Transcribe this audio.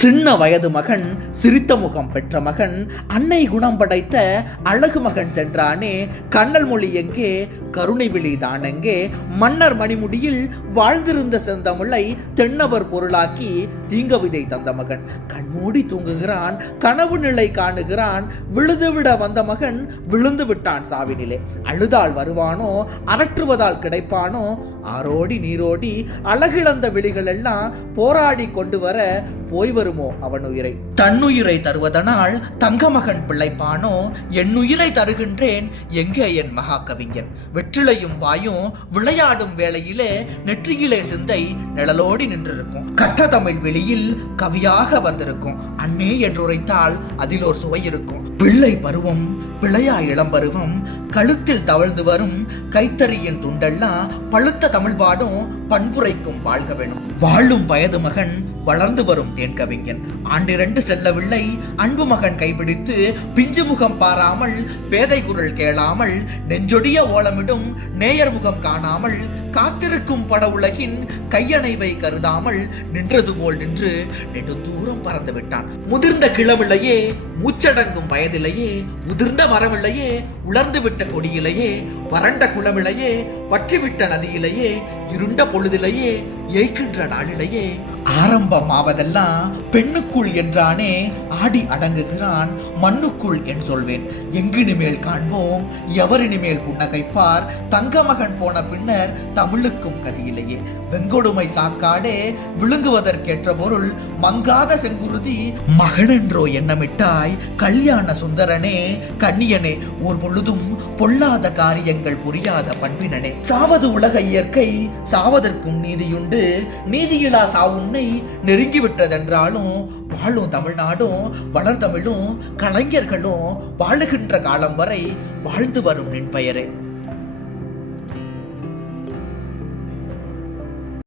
சின்ன வயது மகன் சிரித்த முகம் பெற்ற மகன் அன்னை குணம் படைத்த அழகு மகன் சென்றானே. கண்ணல் மொழி எங்கே? கருணை விழி தானெங்கே மன்னர் மணிமுடியில் வாழ்ந்திருந்த செந்தமிழை தென்னவர் பொருளாக்கி தீங்க விதை தந்த மகன். கண்மூடி தூங்குகிறான் கனவு நிலை காணுகிறான். விழுதுவிட வந்த மகன் விழுந்து விட்டான் சாவினிலே. அழுதால் வருவானோ? அரற்றுவதால் கிடைப்பானோ? ஆரோடி நீரோடி அழகிழந்த விழிகள் எல்லாம் போராடி கொண்டு வர போய் வருமோ அவன் உயிரை? தன்னுயிரை தருவதனால் தங்கமகன் பிழைப்பானோ? என்னுயிரை தருகின்றேன் எங்கே என் மகா கவிஞன் வெற்றிலையும் வாயும் விளையாடும் வேளையிலே நெற்றியிலே சிந்தை நிழலோடி நின்றிருக்கும். கற்ற தமிழ் வெளியில் கவியாக வந்திருக்கும். அன்னே என்று உரைத்தால் அதில் ஒரு சுவை இருக்கும். பிள்ளை பருவம் பிள்ளையா இளம்பருவம் கழுத்தில் தவழ்ந்து வரும் கைத்தறியின் துண்டெல்லாம் பழுத்த தமிழ் பாடும் பண்புரைக்கும் வாழ்க வேணும். வாழும் வயது மகன் வளர்ந்து வரும் தேன் கவிஞன். ஆண்டிரண்டு செல்லவில்லை. அன்பு மகன் கைபிடித்து பிஞ்சு முகம் பாராமல் பேதை குரல் கேளாமல் நெஞ்சொடிய ஓலமிடும் நேயர் முகம் காணாமல் காத்திருக்கும் பட உலகின் கையணைவை கருதாமல் நின்றது போல் நின்று நெடுந்தூரம் பறந்து விட்டான். முதிர்ந்த கிளவிலையே மூச்சடங்கும் வயதிலேயே உதிர்ந்த மரவிலையே உலர்ந்து விட்ட கொடியிலேயே வறண்ட குளவிலையே வற்றிவிட்ட நதியிலேயே இருண்ட பொழுதிலேயே ஏய்க்கின்ற நாளிலேயே ஆரம்பமாவதெல்லாம் பெண்ணுக்குள் என்றானே ஆடி அடங்குகிறான் மண்ணுக்குள் என் சொல்வேன். எங்கினிமேல் காண்போம் எவரினிமேல் புன்னகைப்பார் தங்க மகன் போன பின்னர் தமிழுக்கும் கதியிலேயே வெங்கொடுமை சாக்காடே விழுங்குவதற்கேற்ற பொருள் மங்காத செங்குருதி மகனென்றோ எண்ணமிட்டாய் கல்யாண சுந்தரனே கண்ணியனே ஓர் பொழுதும் பொல்லாத காரியங்கள் புரியாத பண்பினனே. சாவது உலக இயற்கை சாவதற்கும் நீதியுண்டு நீதியிலா சாவுன்னு நெருங்கிவிட்டதென்றாலும் வாழும் தமிழ்நாடும் வளர்தமிழும் கலைஞர்களும் வாழுகின்ற காலம் வரை வாழ்ந்து வரும் நின் பெயரே.